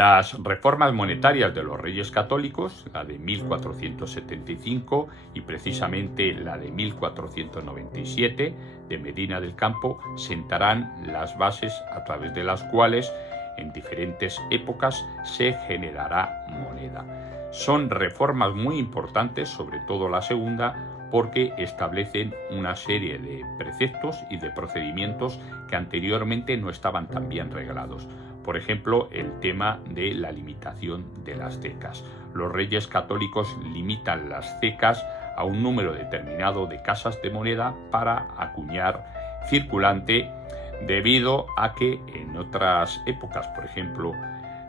Las reformas monetarias de los Reyes Católicos, la de 1475 y precisamente la de 1497 de Medina del Campo, sentarán las bases a través de las cuales en diferentes épocas se generará moneda. Son reformas muy importantes, sobre todo la segunda, porque establecen una serie de preceptos y de procedimientos que anteriormente no estaban tan bien reglados. Por ejemplo, el tema de la limitación de las cecas. Los Reyes Católicos limitan las cecas a un número determinado de casas de moneda para acuñar circulante, debido a que en otras épocas, por ejemplo,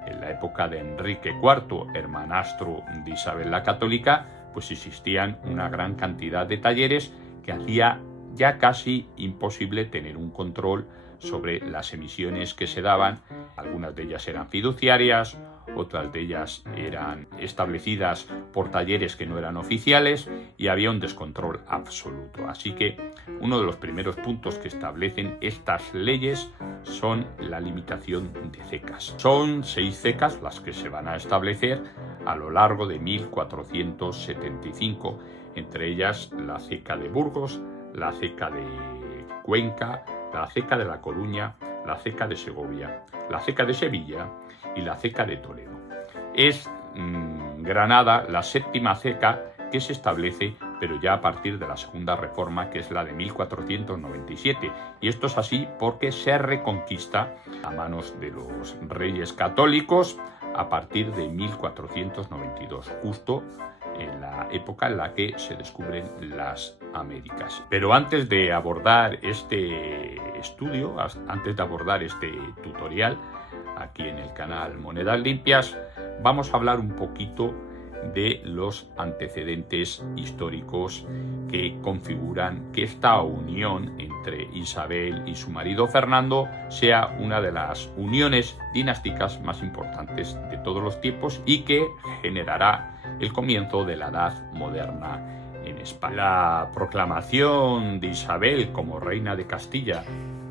en la época de Enrique IV, hermanastro de Isabel la Católica, pues existían una gran cantidad de talleres que hacía ya casi imposible tener un control sobre las emisiones que se daban. Algunas de ellas eran fiduciarias, otras de ellas eran establecidas por talleres que no eran oficiales y había un descontrol absoluto. Así que uno de los primeros puntos que establecen estas leyes son la limitación de cecas. Son 6 cecas las que se van a establecer a lo largo de 1475, entre ellas la ceca de Burgos, la ceca de Cuenca, la ceca de La Coruña, la ceca de Segovia, la ceca de Sevilla y la ceca de Toledo. Es Granada la 7ª ceca que se establece, pero ya a partir de la segunda reforma, que es la de 1497. Y esto es así porque se reconquista a manos de los Reyes Católicos a partir de 1492, justo en la época en la que se descubren las Américas. Pero antes de abordar este estudio, antes de abordar este tutorial aquí en el canal Monedas Limpias, vamos a hablar un poquito de los antecedentes históricos que configuran que esta unión entre Isabel y su marido Fernando sea una de las uniones dinásticas más importantes de todos los tiempos y que generará el comienzo de la Edad Moderna en España. La proclamación de Isabel como reina de Castilla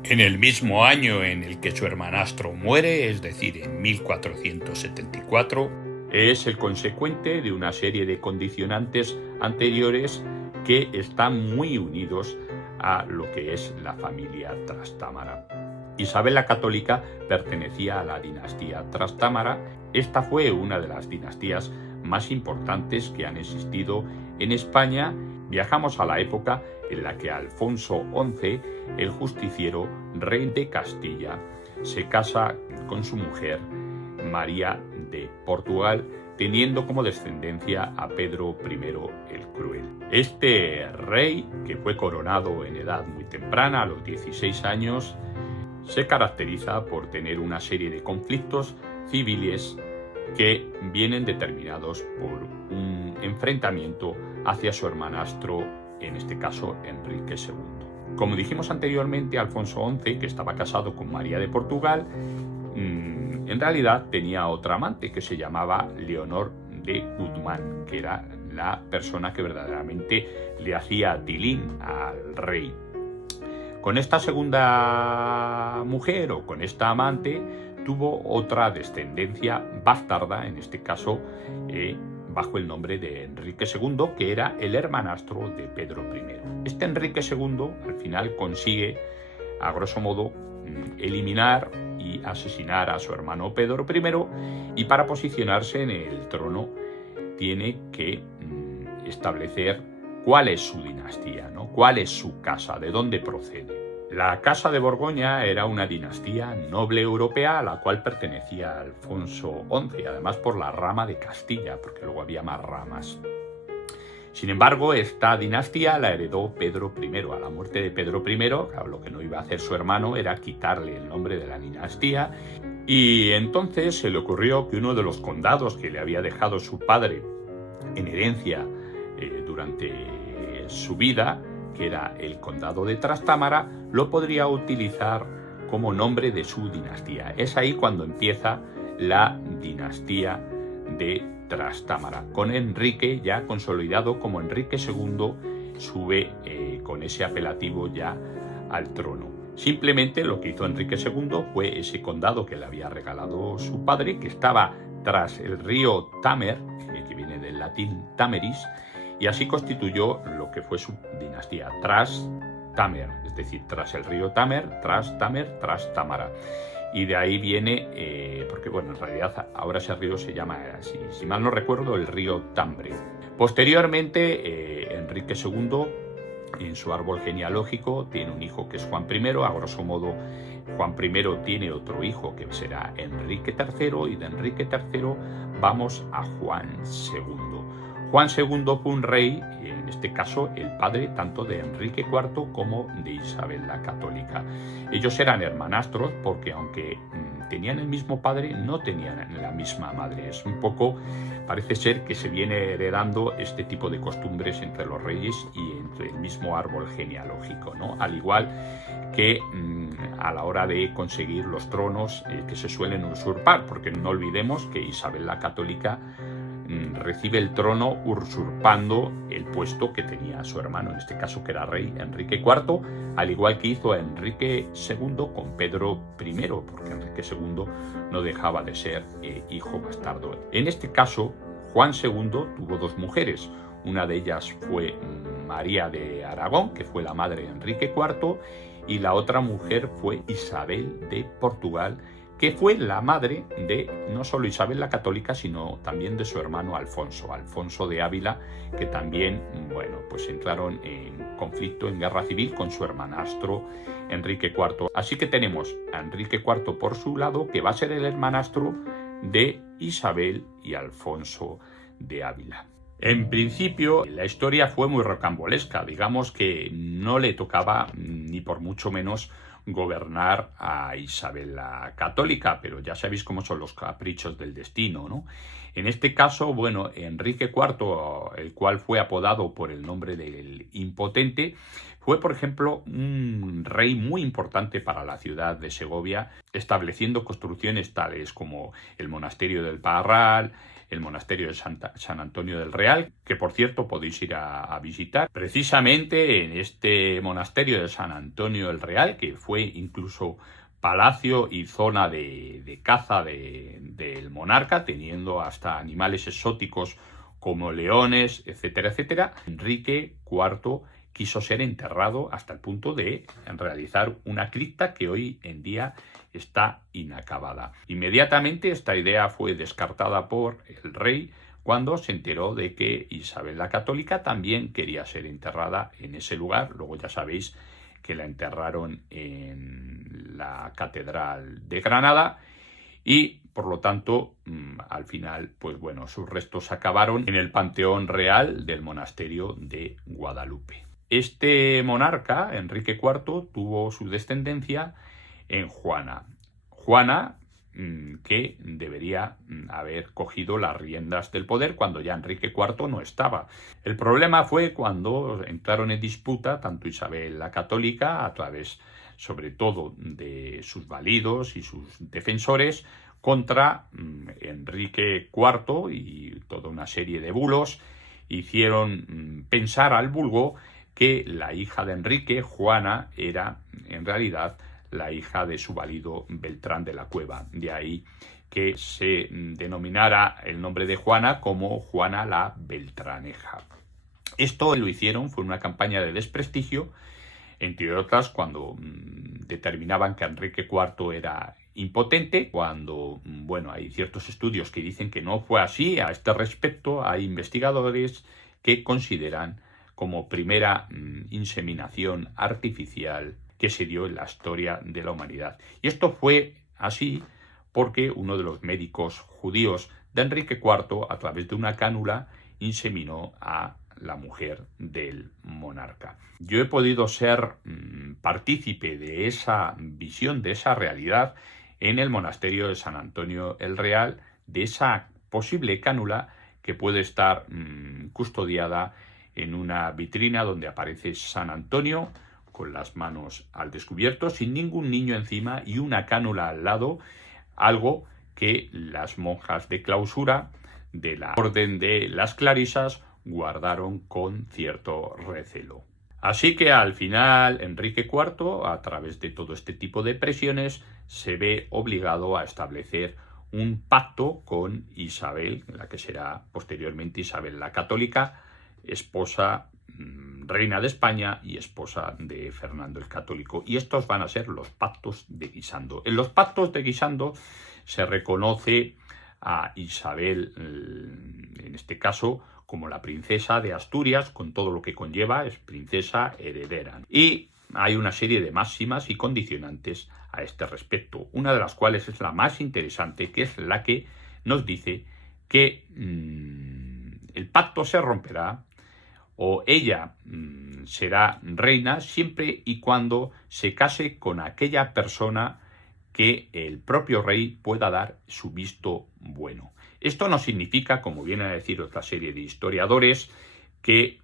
en el mismo año en el que su hermanastro muere, es decir, en 1474, es el consecuente de una serie de condicionantes anteriores que están muy unidos a lo que es la familia Trastámara. Isabel la Católica pertenecía a la dinastía Trastámara. Esta fue una de las dinastías más importantes que han existido en España. Viajamos a la época en la que Alfonso XI, el justiciero, rey de Castilla, se casa con su mujer María de Portugal, teniendo como descendencia a Pedro I el Cruel. Este rey, que fue coronado en edad muy temprana, a los 16 años, se caracteriza por tener una serie de conflictos civiles que vienen determinados por un enfrentamiento hacia su hermanastro, en este caso Enrique II. Como dijimos anteriormente, Alfonso XI, que estaba casado con María de Portugal, en realidad tenía otra amante que se llamaba Leonor de Guzmán, que era la persona que verdaderamente le hacía tilín al rey. Con esta segunda mujer o con esta amante tuvo otra descendencia bastarda, en este caso bajo el nombre de Enrique II, que era el hermanastro de Pedro I. Este Enrique II al final consigue, a grosso modo, eliminar y asesinar a su hermano Pedro I, y para posicionarse en el trono tiene que establecer cuál es su dinastía, ¿no? Cuál es su casa, de dónde procede. La Casa de Borgoña era una dinastía noble europea a la cual pertenecía Alfonso XI, además por la rama de Castilla, porque luego había más ramas. Sin embargo, esta dinastía la heredó Pedro I. A la muerte de Pedro I, claro, lo que no iba a hacer su hermano era quitarle el nombre de la dinastía, y entonces se le ocurrió que uno de los condados que le había dejado su padre en herencia durante su vida, que era el condado de Trastámara, lo podría utilizar como nombre de su dinastía. Es ahí cuando empieza la dinastía de Trastámara, con Enrique ya consolidado como Enrique II, sube con ese apelativo ya al trono. Simplemente lo que hizo Enrique II fue ese condado que le había regalado su padre, que estaba tras el río Tamer, que viene del latín Tameris, y así constituyó lo que fue su dinastía, tras Tamer, es decir, tras el río Tamer, tras Támara. Y de ahí viene, porque bueno, en realidad ahora ese río se llama, si mal no recuerdo, el río Tambre. Posteriormente, Enrique II, en su árbol genealógico, tiene un hijo que es Juan I. A grosso modo, Juan I tiene otro hijo que será Enrique III, y de Enrique III vamos a Juan II. Juan II fue un rey, en este caso el padre tanto de Enrique IV como de Isabel la Católica. Ellos eran hermanastros porque aunque tenían el mismo padre, no tenían la misma madre. Es un poco, parece ser que se viene heredando este tipo de costumbres entre los reyes y entre el mismo árbol genealógico, ¿no? Al igual que a la hora de conseguir los tronos que se suelen usurpar, porque no olvidemos que Isabel la Católica recibe el trono usurpando el puesto que tenía su hermano, en este caso que era rey Enrique IV, al igual que hizo Enrique II con Pedro I, porque Enrique II no dejaba de ser hijo bastardo. En este caso, Juan II tuvo dos mujeres. Una de ellas fue María de Aragón, que fue la madre de Enrique IV, y la otra mujer fue Isabel de Portugal, que fue la madre de no solo Isabel la Católica, sino también de su hermano Alfonso de Ávila, que también, bueno, pues entraron en conflicto, en guerra civil con su hermanastro Enrique IV. Así que tenemos a Enrique IV por su lado, que va a ser el hermanastro de Isabel y Alfonso de Ávila. En principio, la historia fue muy rocambolesca. Digamos que no le tocaba, ni por mucho menos, gobernar a Isabel la Católica, pero ya sabéis cómo son los caprichos del destino, ¿no? En este caso, bueno, Enrique IV, el cual fue apodado por el nombre del Impotente, fue, por ejemplo, un rey muy importante para la ciudad de Segovia, estableciendo construcciones tales como el monasterio del Parral, el monasterio de San Antonio del Real, que por cierto podéis ir a visitar. Precisamente en este monasterio de San Antonio del Real, que fue incluso palacio y zona de caza del monarca, teniendo hasta animales exóticos como leones, etcétera, etcétera, Enrique IV quiso ser enterrado hasta el punto de realizar una cripta que hoy en día está inacabada. Inmediatamente esta idea fue descartada por el rey cuando se enteró de que Isabel la Católica también quería ser enterrada en ese lugar. Luego ya sabéis que la enterraron en la Catedral de Granada y por lo tanto al final pues bueno, sus restos acabaron en el Panteón Real del Monasterio de Guadalupe. Este monarca, Enrique IV, tuvo su descendencia en Juana. Juana, que debería haber cogido las riendas del poder cuando ya Enrique IV no estaba. El problema fue cuando entraron en disputa tanto Isabel la Católica, a través sobre todo de sus validos y sus defensores, contra Enrique IV, y toda una serie de bulos hicieron pensar al vulgo que la hija de Enrique, Juana, era en realidad la hija de su valido Beltrán de la Cueva. De ahí que se denominara el nombre de Juana como Juana la Beltraneja. Esto lo hicieron, fue una campaña de desprestigio, entre otras cuando determinaban que Enrique IV era impotente, cuando, bueno, hay ciertos estudios que dicen que no fue así. A este respecto hay investigadores que consideran como primera inseminación artificial que se dio en la historia de la humanidad. Y esto fue así porque uno de los médicos judíos de Enrique IV, a través de una cánula, inseminó a la mujer del monarca. Yo he podido ser partícipe de esa visión, de esa realidad, en el monasterio de San Antonio el Real, de esa posible cánula que puede estar custodiada en una vitrina donde aparece San Antonio con las manos al descubierto, sin ningún niño encima y una cánula al lado, algo que las monjas de clausura de la Orden de las Clarisas guardaron con cierto recelo. Así que al final Enrique IV, a través de todo este tipo de presiones, se ve obligado a establecer un pacto con Isabel, la que será posteriormente Isabel la Católica, esposa, reina de España y esposa de Fernando el Católico. Y estos van a ser los pactos de Guisando. En los pactos de Guisando se reconoce a Isabel, en este caso, como la princesa de Asturias, con todo lo que conlleva, es princesa heredera. Y hay una serie de máximas y condicionantes a este respecto, una de las cuales es la más interesante, que es la que nos dice que el pacto se romperá o ella será reina siempre y cuando se case con aquella persona que el propio rey pueda dar su visto bueno. Esto no significa, como viene a decir otra serie de historiadores, que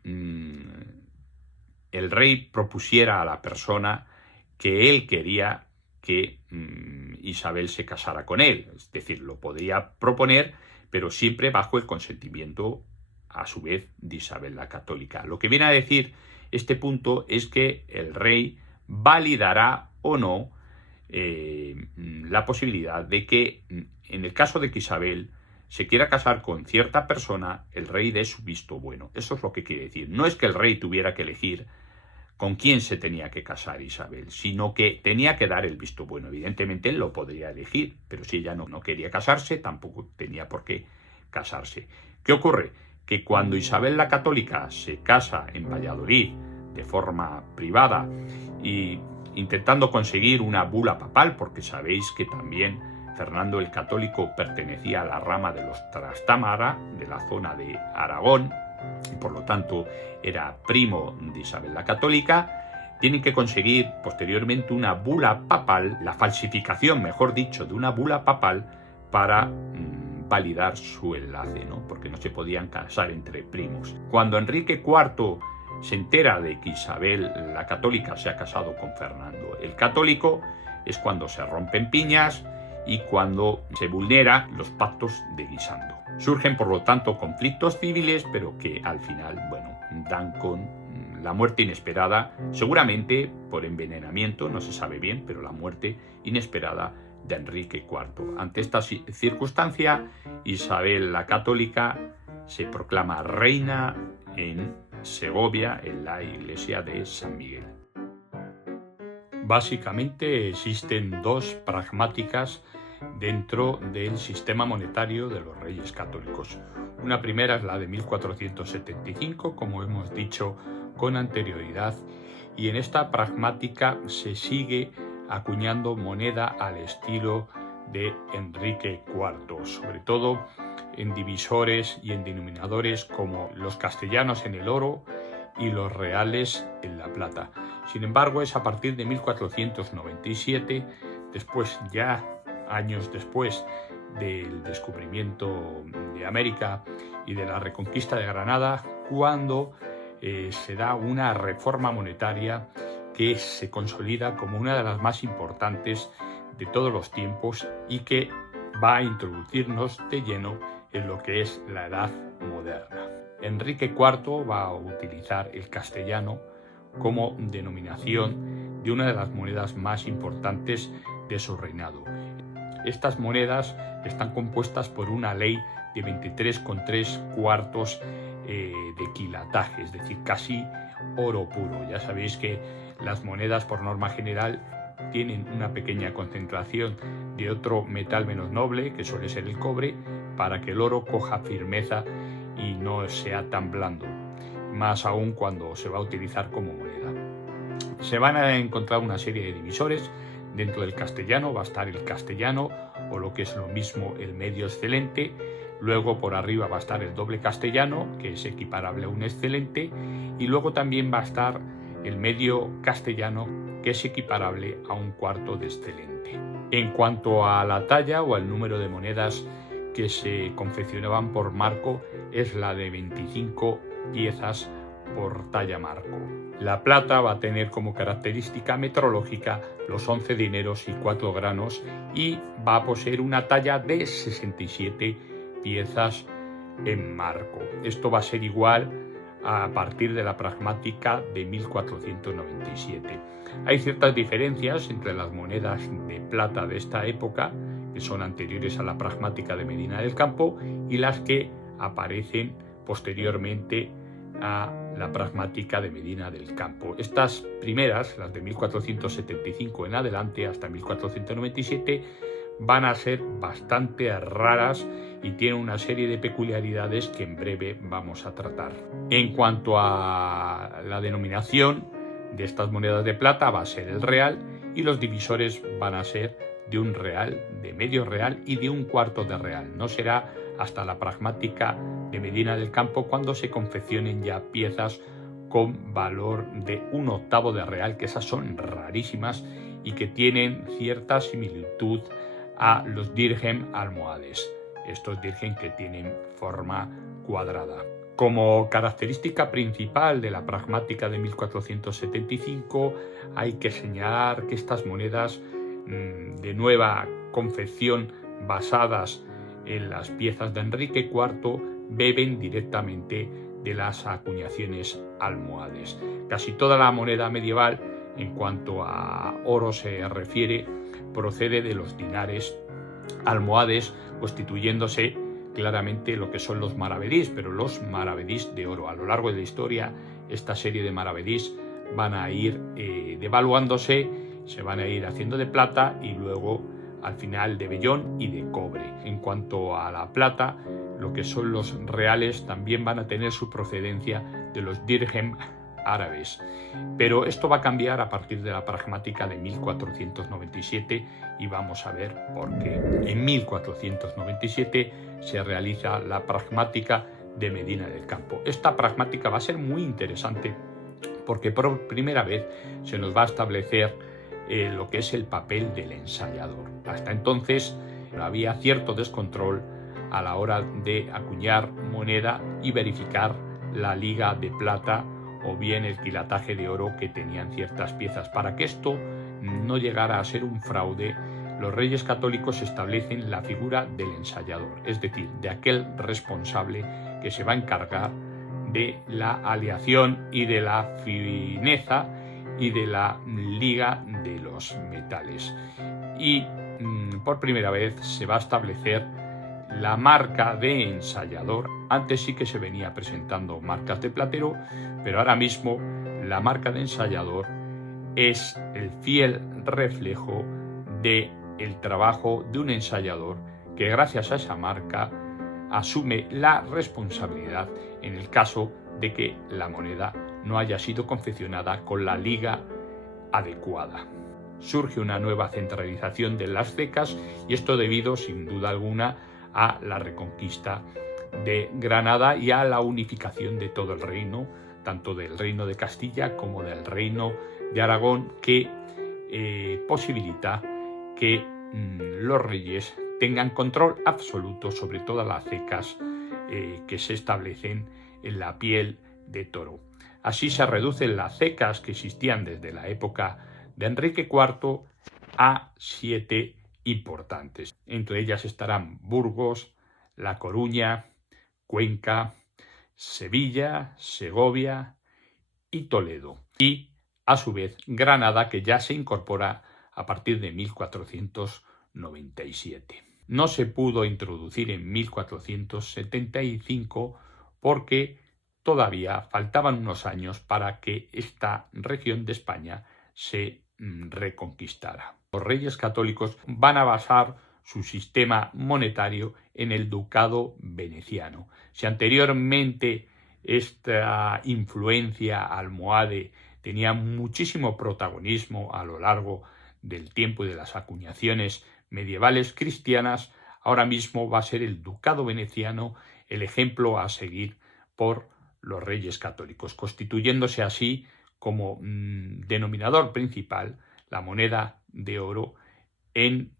el rey propusiera a la persona que él quería que Isabel se casara con él. Es decir, lo podría proponer, pero siempre bajo el consentimiento, a su vez, de Isabel la Católica. Lo que viene a decir este punto es que el rey validará o no la posibilidad de que, en el caso de que Isabel se quiera casar con cierta persona, el rey dé su visto bueno. Eso es lo que quiere decir. No es que el rey tuviera que elegir con quién se tenía que casar Isabel, sino que tenía que dar el visto bueno. Evidentemente él lo podría elegir, pero si ella no quería casarse, tampoco tenía por qué casarse. ¿Qué ocurre? Que cuando Isabel la Católica se casa en Valladolid de forma privada y intentando conseguir una bula papal, porque sabéis que también Fernando el Católico pertenecía a la rama de los Trastámara, de la zona de Aragón, y por lo tanto era primo de Isabel la Católica, tienen que conseguir posteriormente una bula papal, la falsificación, mejor dicho, de una bula papal para validar su enlace, ¿no? Porque no se podían casar entre primos. Cuando Enrique IV se entera de que Isabel la Católica se ha casado con Fernando el Católico, es cuando se rompen piñas y cuando se vulneran los pactos de Guisando. Surgen, por lo tanto, conflictos civiles, pero que al final, bueno, dan con la muerte inesperada, seguramente por envenenamiento, no se sabe bien, pero la muerte inesperada de Enrique IV. Ante esta circunstancia, Isabel la Católica se proclama reina en Segovia, en la iglesia de San Miguel. Básicamente existen dos pragmáticas dentro del sistema monetario de los reyes católicos. Una primera es la de 1475, como hemos dicho con anterioridad, y en esta pragmática se sigue acuñando moneda al estilo de Enrique IV, sobre todo en divisores y en denominadores como los castellanos en el oro y los reales en la plata. Sin embargo, es a partir de 1497, años después del descubrimiento de América y de la reconquista de Granada, cuando se da una reforma monetaria que se consolida como una de las más importantes de todos los tiempos y que va a introducirnos de lleno en lo que es la Edad Moderna. Enrique IV va a utilizar el castellano como denominación de una de las monedas más importantes de su reinado. Estas monedas están compuestas por una ley de 23,3 cuartos de quilataje, es decir, casi oro puro. Ya sabéis que las monedas, por norma general, tienen una pequeña concentración de otro metal menos noble, que suele ser el cobre, para que el oro coja firmeza y no sea tan blando, más aún cuando se va a utilizar como moneda. Se van a encontrar una serie de divisores. Dentro del castellano va a estar el castellano, o lo que es lo mismo, el medio excelente. Luego por arriba va a estar el doble castellano, que es equiparable a un excelente, y luego también va a estar el medio castellano, que es equiparable a un cuarto de excelente. En cuanto a la talla o al número de monedas que se confeccionaban por marco, es la de 25 piezas por talla marco. La plata va a tener como característica metrológica los 11 dineros y 4 granos y va a poseer una talla de 67 piezas en marco. Esto va a ser igual a partir de la pragmática de 1497. Hay ciertas diferencias entre las monedas de plata de esta época, que son anteriores a la pragmática de Medina del Campo, y las que aparecen posteriormente a la pragmática de Medina del Campo. Estas primeras, las de 1475 en adelante hasta 1497, van a ser bastante raras y tienen una serie de peculiaridades que en breve vamos a tratar. En cuanto a la denominación de estas monedas de plata, va a ser el real, y los divisores van a ser de un real, de medio real y de un cuarto de real. No será hasta la pragmática de Medina del Campo cuando se confeccionen ya piezas con valor de un octavo de real, que esas son rarísimas y que tienen cierta similitud a los dirhem almohades, estos dirhem que tienen forma cuadrada. Como característica principal de la pragmática de 1475, hay que señalar que estas monedas de nueva confección basadas en las piezas de Enrique IV beben directamente de las acuñaciones almohades. Casi toda la moneda medieval, en cuanto a oro se refiere, procede de los dinares almohades, constituyéndose claramente lo que son los maravedís, pero los maravedís de oro. A lo largo de la historia, esta serie de maravedís van a ir devaluándose, se van a ir haciendo de plata y luego al final de vellón y de cobre. En cuanto a la plata, lo que son los reales también van a tener su procedencia de los dirhem árabes, pero esto va a cambiar a partir de la pragmática de 1497 y vamos a ver por qué. En 1497 se realiza la pragmática de Medina del Campo. Esta pragmática va a ser muy interesante porque por primera vez se nos va a establecer lo que es el papel del ensayador. Hasta entonces había cierto descontrol a la hora de acuñar moneda y verificar la liga de plata o bien el quilataje de oro que tenían ciertas piezas. Para que esto no llegara a ser un fraude, los reyes católicos establecen la figura del ensayador, es decir, de aquel responsable que se va a encargar de la aleación y de la fineza y de la liga de los metales. Y por primera vez se va a establecer la marca de ensayador. Antes sí que se venía presentando marcas de platero, pero ahora mismo la marca de ensayador es el fiel reflejo del trabajo de un ensayador que gracias a esa marca asume la responsabilidad en el caso de que la moneda no haya sido confeccionada con la liga adecuada. Surge una nueva centralización de las cecas y esto debido sin duda alguna a la reconquista de Granada y a la unificación de todo el reino, tanto del reino de Castilla como del reino de Aragón, que posibilita que los reyes tengan control absoluto sobre todas las cecas que se establecen en la piel de toro. Así se reducen las cecas que existían desde la época de Enrique IV a 7 importantes. Entre ellas estarán Burgos, La Coruña, Cuenca, Sevilla, Segovia y Toledo. Y, a su vez, Granada, que ya se incorpora a partir de 1497. No se pudo introducir en 1475 porque todavía faltaban unos años para que esta región de España se reconquistara. Los reyes católicos van a basar su sistema monetario en el ducado veneciano. Si anteriormente esta influencia almohade tenía muchísimo protagonismo a lo largo del tiempo y de las acuñaciones medievales cristianas, ahora mismo va a ser el ducado veneciano el ejemplo a seguir por los reyes católicos, constituyéndose así como denominador principal la moneda de oro en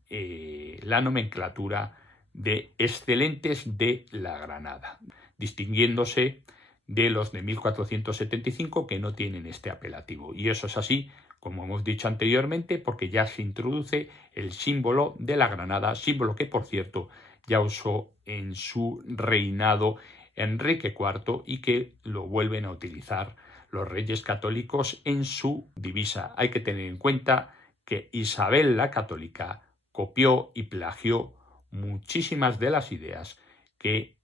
la nomenclatura de excelentes de la Granada, distinguiéndose de los de 1475 que no tienen este apelativo. Y eso es así, como hemos dicho anteriormente, porque ya se introduce el símbolo de la Granada, símbolo que, por cierto, ya usó en su reinado Enrique IV y que lo vuelven a utilizar los reyes católicos en su divisa. Hay que tener en cuenta que Isabel la Católica copió y plagió muchísimas de las ideas que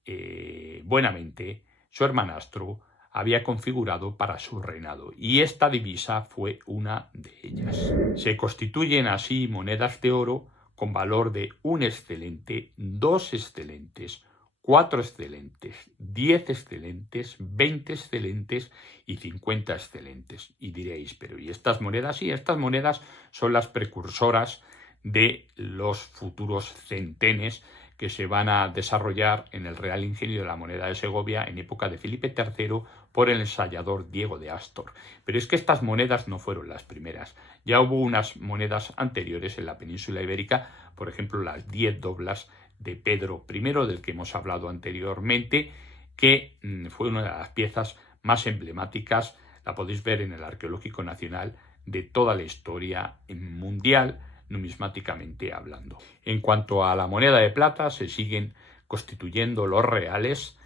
buenamente su hermanastro había configurado para su reinado, y esta divisa fue una de ellas. Se constituyen así monedas de oro con valor de 1 excelente, 2 excelentes, 4 excelentes, 10 excelentes, 20 excelentes y 50 excelentes. Y diréis, pero ¿y estas monedas? Sí, estas monedas son las precursoras de los futuros centenes que se van a desarrollar en el Real Ingenio de la Moneda de Segovia en época de Felipe III por el ensayador Diego de Astor. Pero es que estas monedas no fueron las primeras. Ya hubo unas monedas anteriores en la península ibérica, por ejemplo las 10 doblas de Pedro I, del que hemos hablado anteriormente, que fue una de las piezas más emblemáticas, la podéis ver en el Arqueológico Nacional, de toda la historia mundial, numismáticamente hablando. En cuanto a la moneda de plata, se siguen constituyendo los reales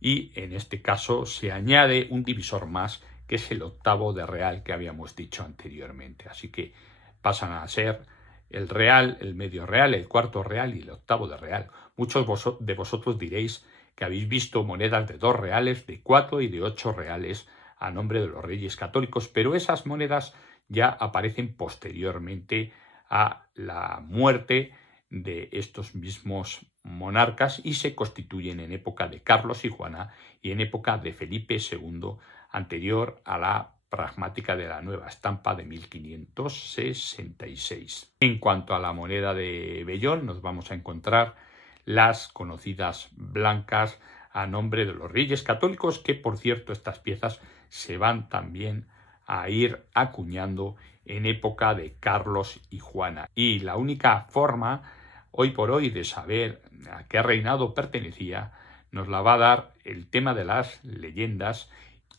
y en este caso se añade un divisor más, que es el octavo de real que habíamos dicho anteriormente. Así que pasan a ser el real, el medio real, el cuarto real y el octavo de real. Muchos de vosotros diréis que habéis visto monedas de 2 reales, de 4 y de 8 reales a nombre de los reyes católicos, pero esas monedas ya aparecen posteriormente a la muerte de estos mismos monarcas y se constituyen en época de Carlos y Juana y en época de Felipe II, anterior a la pragmática de la nueva estampa de 1566. En cuanto a la moneda de vellón, nos vamos a encontrar las conocidas blancas a nombre de los reyes católicos, que por cierto estas piezas se van también a ir acuñando en época de Carlos y Juana. Y la única forma hoy por hoy de saber a qué reinado pertenecía nos la va a dar el tema de las leyendas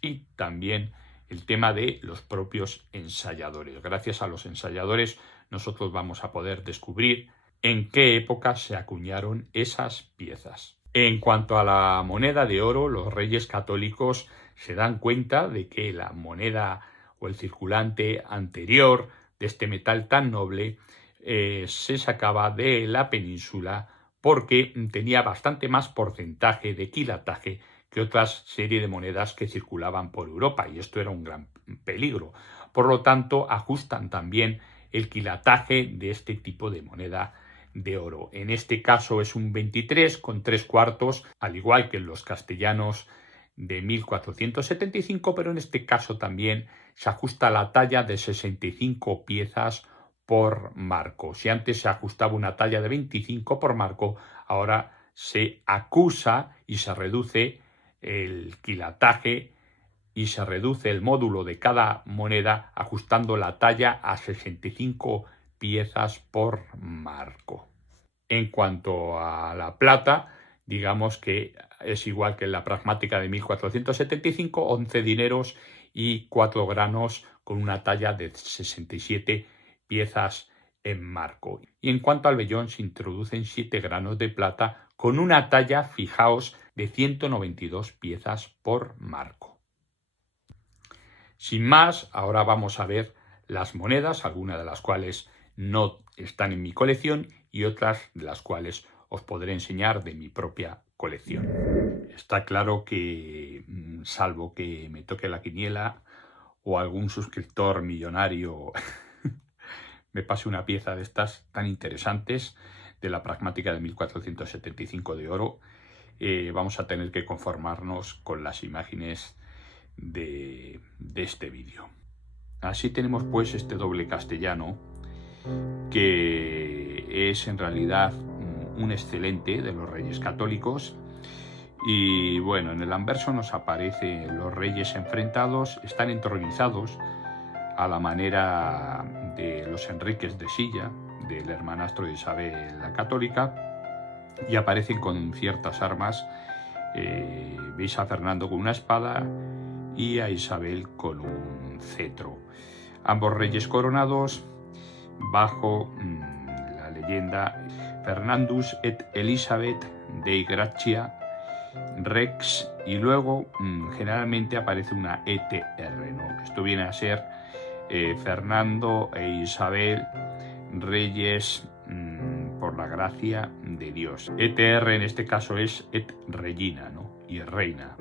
y también el tema de los propios ensayadores. Gracias a los ensayadores nosotros vamos a poder descubrir en qué época se acuñaron esas piezas. En cuanto a la moneda de oro, los reyes católicos se dan cuenta de que la moneda o el circulante anterior de este metal tan noble se sacaba de la península porque tenía bastante más porcentaje de quilataje que otras serie de monedas que circulaban por Europa, y esto era un gran peligro. Por lo tanto, ajustan también el quilataje de este tipo de moneda de oro. En este caso es un 23 con 3/4, al igual que en los castellanos de 1475, pero en este caso también se ajusta la talla de 65 piezas por marco. Si antes se ajustaba una talla de 25 por marco, ahora se acusa y se reduce el quilataje y se reduce el módulo de cada moneda ajustando la talla a 65 piezas por marco. En cuanto a la plata, digamos que es igual que en la pragmática de 1475, 11 dineros y 4 granos con una talla de 67 piezas en marco. Y en cuanto al vellón, se introducen 7 granos de plata con una talla, fijaos, de 192 piezas por marco. Sin más, ahora vamos a ver las monedas, algunas de las cuales no están en mi colección y otras de las cuales os podré enseñar de mi propia colección. Está claro que, salvo que me toque la quiniela o algún suscriptor millonario me pase una pieza de estas tan interesantes de la pragmática de 1475 de oro, vamos a tener que conformarnos con las imágenes de este vídeo. Así tenemos pues este doble castellano, que es en realidad un excelente de los reyes católicos. Y bueno, en el anverso nos aparecen los reyes enfrentados, están entronizados a la manera de los Enriques de Silla, del hermanastro de Isabel la Católica, y aparecen con ciertas armas. Veis a Fernando con una espada y a Isabel con un cetro. Ambos reyes coronados bajo la leyenda Fernandus et Elisabeth Dei Gratia, Rex, y luego generalmente aparece una ETR, ¿no? Esto viene a ser Fernando e Isabel, reyes por la gracia de Dios. ETR en este caso es et regina, ¿no? Y reina.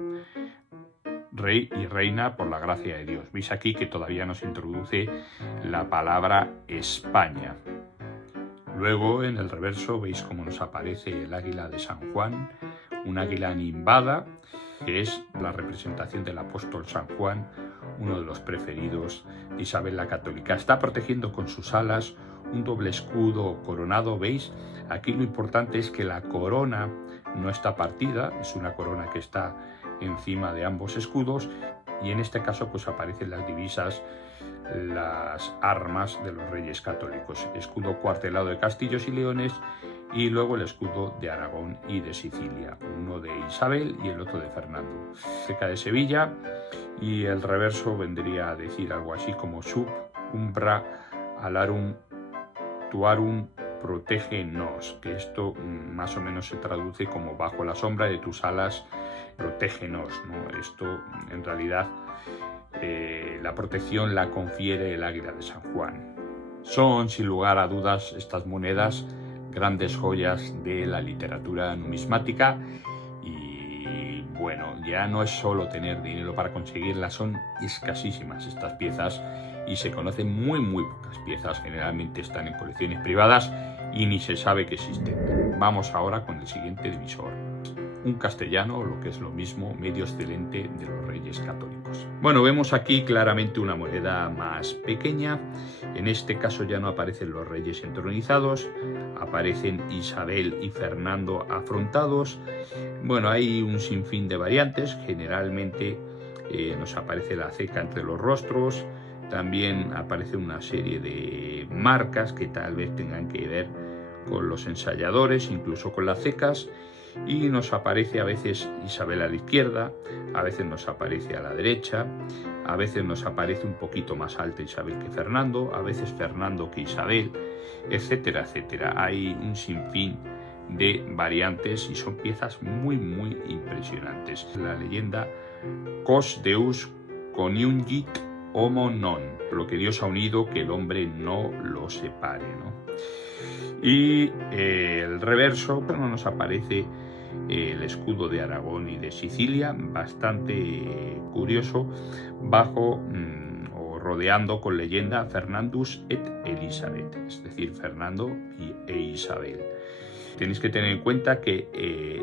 Rey y reina por la gracia de Dios. Veis aquí que todavía nos introduce la palabra España. Luego en el reverso veis cómo nos aparece el águila de San Juan, un águila nimbada, que es la representación del apóstol San Juan, uno de los preferidos de Isabel la Católica. Está protegiendo con sus alas un doble escudo coronado, ¿veis? Aquí lo importante es que la corona no está partida, es una corona que está encima de ambos escudos, y en este caso pues aparecen las divisas, las armas de los reyes católicos: escudo cuartelado de Castillos y Leones, y luego el escudo de Aragón y de Sicilia, uno de Isabel y el otro de Fernando. Cerca de Sevilla, y el reverso vendría a decir algo así como sub umbra alarum tuarum protégenos, que esto más o menos se traduce como bajo la sombra de tus alas protégenos, ¿no? Esto en realidad la protección la confiere el águila de San Juan. Son sin lugar a dudas estas monedas grandes joyas de la literatura numismática, y bueno, ya no es solo tener dinero para conseguirlas, son escasísimas estas piezas y se conocen muy pocas piezas. Generalmente están en colecciones privadas y ni se sabe que existen. Vamos ahora con el siguiente divisor, un castellano, lo que es lo mismo, medio excelente de los reyes católicos. Bueno, vemos aquí claramente una moneda más pequeña. En este caso ya no aparecen los reyes entronizados, aparecen Isabel y Fernando afrontados. Bueno, hay un sinfín de variantes. Generalmente nos aparece la ceca entre los rostros. También aparece una serie de marcas que tal vez tengan que ver con los ensayadores, incluso con las cecas. Y nos aparece a veces Isabel a la izquierda, a veces nos aparece a la derecha, a veces nos aparece un poquito más alta Isabel que Fernando, a veces Fernando que Isabel, etcétera, etcétera. Hay un sinfín de variantes y son piezas muy impresionantes. La leyenda Quos Deus coniungit homo non, lo que Dios ha unido que el hombre no lo separe, ¿no? Y el reverso, bueno, nos aparece el escudo de Aragón y de Sicilia, bastante curioso, bajo o rodeando con leyenda Fernandus et Elisabeth, es decir, Fernando e Isabel. Tenéis que tener en cuenta que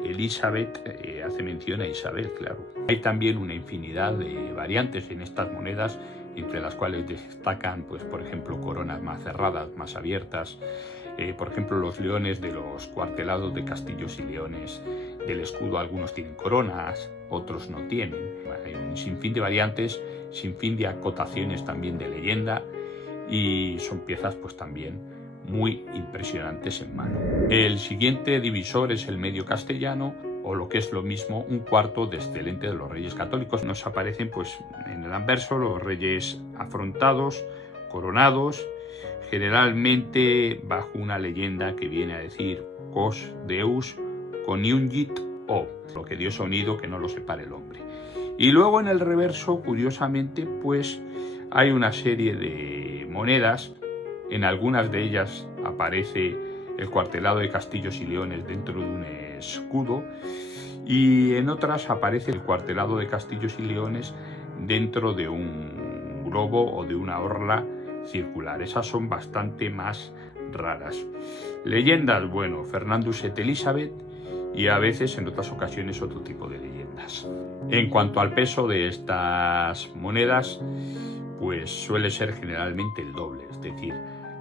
Elizabeth hace mención a Isabel, claro. Hay también una infinidad de variantes en estas monedas, entre las cuales destacan, pues, por ejemplo, coronas más cerradas, más abiertas. Por ejemplo, los leones de los cuartelados de Castillos y Leones del escudo, algunos tienen coronas, otros no tienen. Hay un sinfín de variantes, sinfín de acotaciones también de leyenda, y son piezas pues también muy impresionantes en mano. El siguiente divisor es el medio castellano, o lo que es lo mismo, un cuarto de excelente de los reyes católicos. Nos aparecen pues en el anverso los reyes afrontados, coronados, generalmente bajo una leyenda que viene a decir Quos Deus coniungit o, lo que Dios ha unido que no lo separe el hombre. Y luego en el reverso, curiosamente, pues hay una serie de monedas. En algunas de ellas aparece el cuartelado de Castillos y Leones dentro de un escudo, y en otras aparece el cuartelado de Castillos y Leones dentro de un globo o de una orla circular. Esas son bastante más raras. Leyendas, bueno, Fernandus et Elisabeth, y a veces en otras ocasiones otro tipo de leyendas. En cuanto al peso de estas monedas, pues suele ser generalmente el doble, es decir,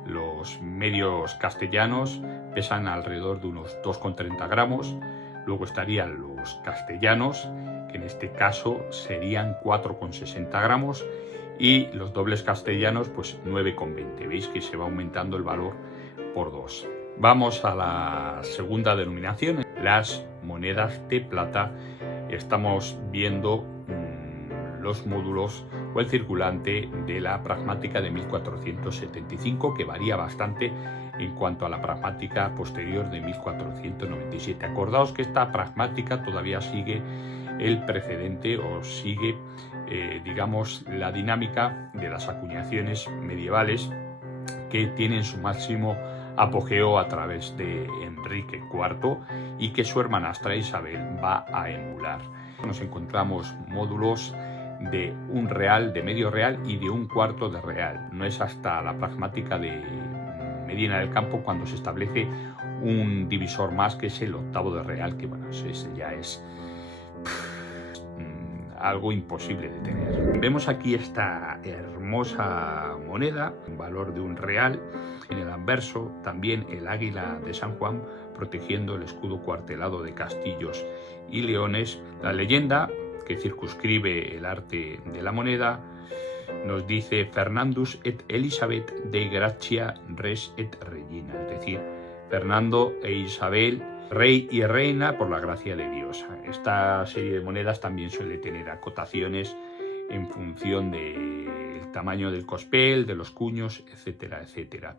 los medios castellanos pesan alrededor de unos 2,30 gramos, luego estarían los castellanos, que en este caso serían 4,60 gramos, y los dobles castellanos pues 9,20. Veis que se va aumentando el valor por 2. Vamos a la segunda denominación, las monedas de plata. Estamos viendo los módulos o el circulante de la pragmática de 1475, que varía bastante en cuanto a la pragmática posterior de 1497. Acordaos que esta pragmática todavía sigue el precedente o sigue, digamos, la dinámica de las acuñaciones medievales que tienen su máximo apogeo a través de Enrique IV y que su hermanastra Isabel va a emular. Nos encontramos módulos de un real, de medio real y de un cuarto de real. No es hasta la pragmática de Medina del Campo cuando se establece un divisor más, que es el octavo de real, que bueno, ese ya es algo imposible de tener. Vemos aquí esta hermosa moneda, un valor de un real. En el anverso también el águila de San Juan protegiendo el escudo cuartelado de castillos y leones. La leyenda que circunscribe el arte de la moneda nos dice Fernandus et Elisabeth de gratia res et regina, es decir, Fernando e Isabel, rey y reina por la gracia de Dios. Esta serie de monedas también suele tener acotaciones en función del tamaño del cospel, de los cuños, etcétera, etcétera.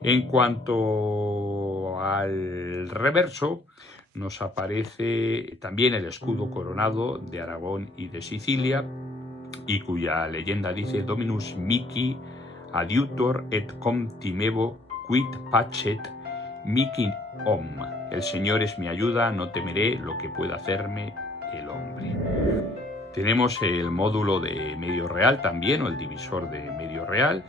En cuanto al reverso, nos aparece también el escudo coronado de Aragón y de Sicilia, y cuya leyenda dice Dominus mihi adiutor et com timevo quid pacet mihi om. El Señor es mi ayuda, no temeré lo que pueda hacerme el hombre. Tenemos el módulo de medio real también, o el divisor de medio real,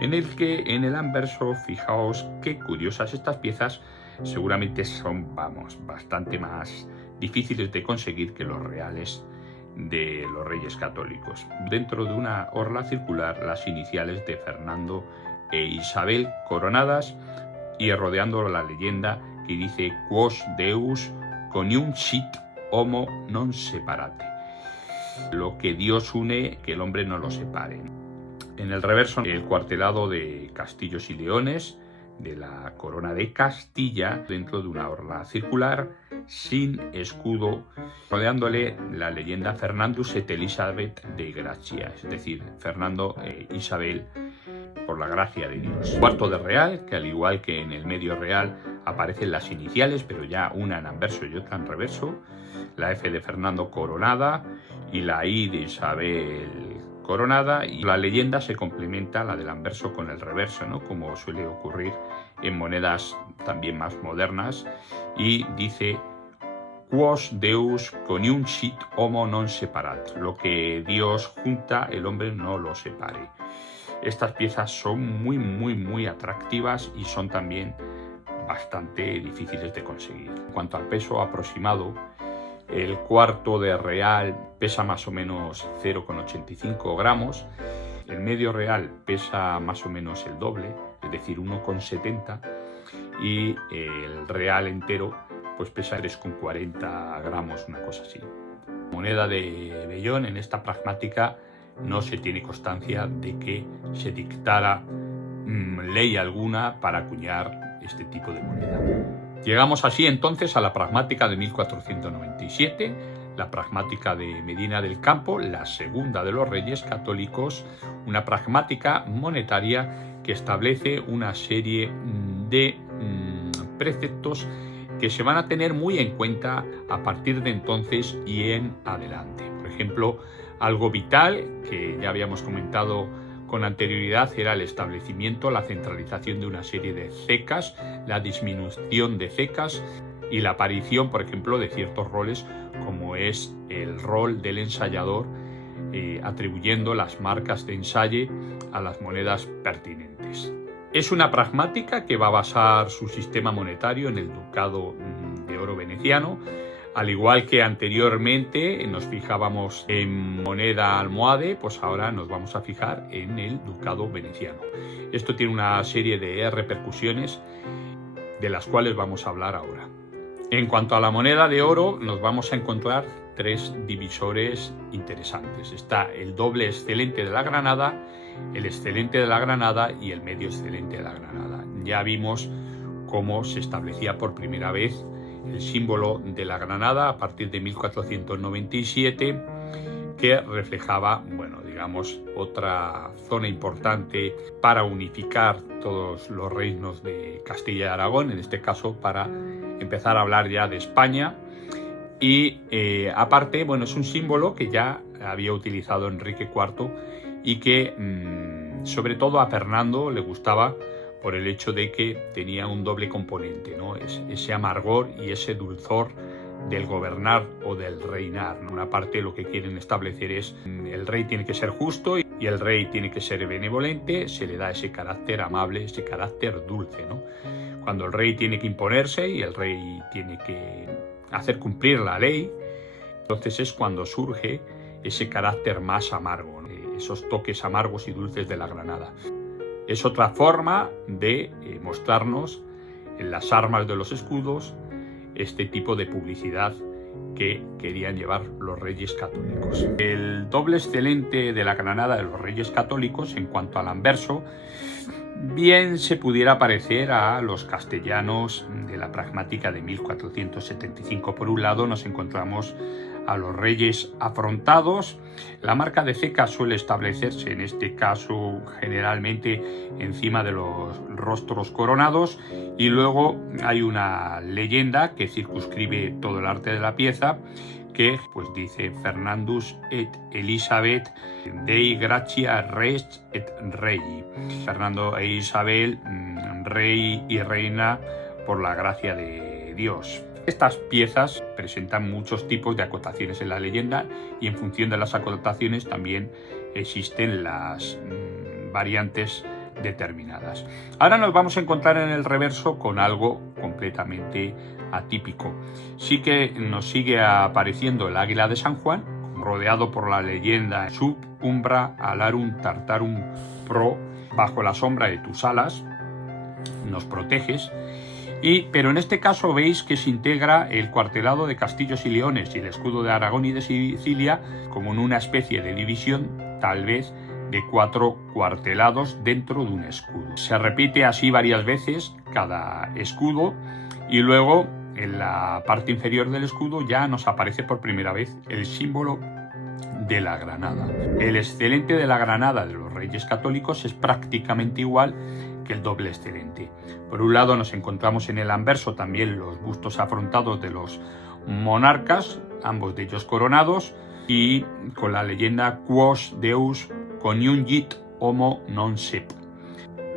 en el que en el anverso, fijaos qué curiosas estas piezas, seguramente son, bastante más difíciles de conseguir que los reales de los Reyes Católicos. Dentro de una orla circular, las iniciales de Fernando e Isabel coronadas y rodeando la leyenda que dice Quos Deus coniuncit homo non separate. Lo que Dios une, que el hombre no lo separe. En el reverso, el cuartelado de castillos y leones de la corona de Castilla dentro de una orla circular sin escudo, rodeándole la leyenda Fernandus et Elisabeth de gratia, es decir, Fernando e Isabel por la gracia de Dios. Cuarto de real, que al igual que en el medio real aparecen las iniciales, pero ya una en anverso y otra en reverso, la F de Fernando coronada y la I de Isabel coronada, y la leyenda se complementa la del anverso con el reverso, ¿no? Como suele ocurrir en monedas también más modernas, y dice Quos Deus coniuncit homo non separat, lo que Dios junta, el hombre no lo separe. Estas piezas son muy atractivas y son también bastante difíciles de conseguir. En cuanto al peso aproximado, el cuarto de real pesa más o menos 0,85 gramos, el medio real pesa más o menos el doble, es decir, 1,70, y el real entero pues pesa 3,40 gramos, una cosa así. Moneda de vellón, en esta pragmática no se tiene constancia de que se dictara ley alguna para acuñar este tipo de moneda. Llegamos así entonces a la pragmática de 1497, la pragmática de Medina del Campo, la segunda de los Reyes Católicos, una pragmática monetaria que establece una serie de preceptos que se van a tener muy en cuenta a partir de entonces y en adelante. Por ejemplo, algo vital que ya habíamos comentado con anterioridad era el establecimiento, la centralización de una serie de cecas, la disminución de cecas y la aparición, por ejemplo, de ciertos roles como es el rol del ensayador, atribuyendo las marcas de ensaye a las monedas pertinentes. Es una pragmática que va a basar su sistema monetario en el ducado de oro veneciano. Al igual que anteriormente nos fijábamos en moneda almohade, pues ahora nos vamos a fijar en el ducado veneciano. Esto tiene una serie de repercusiones de las cuales vamos a hablar ahora. En cuanto a la moneda de oro, nos vamos a encontrar tres divisores interesantes. Está el doble excelente de la Granada, el excelente de la Granada y el medio excelente de la Granada. Ya vimos cómo se establecía por primera vez el símbolo de la Granada a partir de 1497 que reflejaba, bueno, digamos, otra zona importante para unificar todos los reinos de Castilla y Aragón, en este caso para empezar a hablar ya de España. Y aparte, bueno, es un símbolo que ya había utilizado Enrique IV y que sobre todo a Fernando le gustaba por el hecho de que tenía un doble componente, ¿no? Ese amargor y ese dulzor del gobernar o del reinar, ¿no? Una parte lo que quieren establecer es el rey tiene que ser justo y el rey tiene que ser benevolente, se le da ese carácter amable, ese carácter dulce, ¿no? Cuando el rey tiene que imponerse y el rey tiene que hacer cumplir la ley, entonces es cuando surge ese carácter más amargo, ¿no? Esos toques amargos y dulces de la granada. Es otra forma de mostrarnos en las armas de los escudos este tipo de publicidad que querían llevar los reyes católicos. El doble excelente de la granada de los reyes católicos, en cuanto al anverso, bien se pudiera parecer a los castellanos de la pragmática de 1475. Por un lado nos encontramos a los reyes afrontados. La marca de ceca suele establecerse en este caso generalmente encima de los rostros coronados, y luego hay una leyenda que circunscribe todo el arte de la pieza que pues dice Fernandus et Elisabeth Dei gratia res et rei. Fernando e Isabel, rey y reina por la gracia de Dios. Estas piezas presentan muchos tipos de acotaciones en la leyenda y en función de las acotaciones también existen las variantes determinadas. Ahora nos vamos a encontrar en el reverso con algo completamente atípico. Sí que nos sigue apareciendo el águila de San Juan, rodeado por la leyenda Sub umbra alarum tartarum pro, bajo la sombra de tus alas nos proteges. Pero en este caso veis que se integra el cuartelado de castillos y leones y el escudo de Aragón y de Sicilia como en una especie de división, tal vez de 4 cuartelados dentro de un escudo. Se repite así varias veces cada escudo y luego en la parte inferior del escudo ya nos aparece por primera vez el símbolo de la granada. El excelente de la granada de los reyes católicos es prácticamente igual que el doble excelente. Por un lado nos encontramos en el anverso también los bustos afrontados de los monarcas, ambos de ellos coronados, y con la leyenda Quos Deus coniungit homo non sep,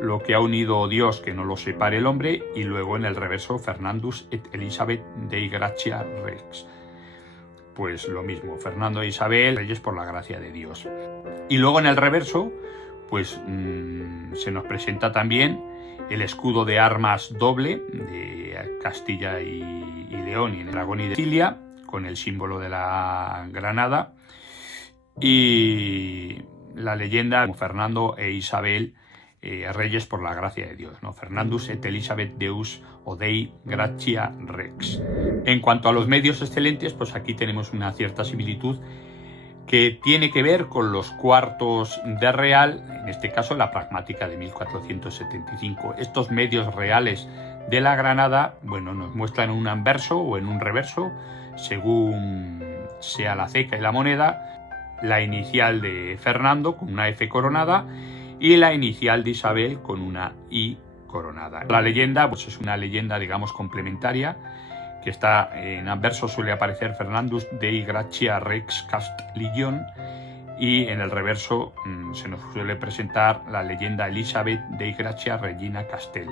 lo que ha unido Dios que no lo separe el hombre, y luego en el reverso Fernandus et Elisabeth Dei gratia rex. Pues lo mismo, Fernando e Isabel, reyes por la gracia de Dios. Y luego en el reverso pues se nos presenta también el escudo de armas doble de Castilla y León y en Aragón y de Sicilia, con el símbolo de la granada, y la leyenda como Fernando e Isabel, reyes por la gracia de Dios, ¿no? Fernandus et Elisabeth Deus o Dei gratia rex. En cuanto a los medios excelentes, pues aquí tenemos una cierta similitud que tiene que ver con los cuartos de real, en este caso la pragmática de 1475. Estos medios reales de la granada, bueno, nos muestran en un anverso o en un reverso, según sea la ceca y la moneda, la inicial de Fernando con una F coronada y la inicial de Isabel con una I coronada. La leyenda pues es una leyenda, digamos, complementaria, que está en anverso suele aparecer Fernandus Dei gratia rex Castellion, y en el reverso se nos suele presentar la leyenda Elisabeth Dei gratia regina Castell,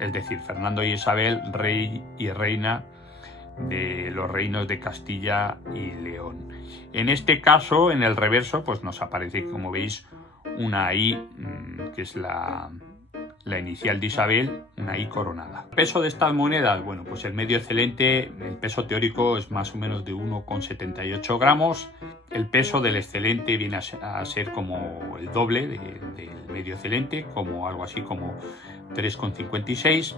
es decir, Fernando y Isabel, rey y reina de los reinos de Castilla y León. En este caso, en el reverso, pues nos aparece, como veis, una I, que es la inicial de Isabel, una I coronada. El peso de estas monedas, bueno, pues el medio excelente, el peso teórico es más o menos de 1,78 gramos. El peso del excelente viene a ser como el doble del medio excelente, como algo así como 3,56.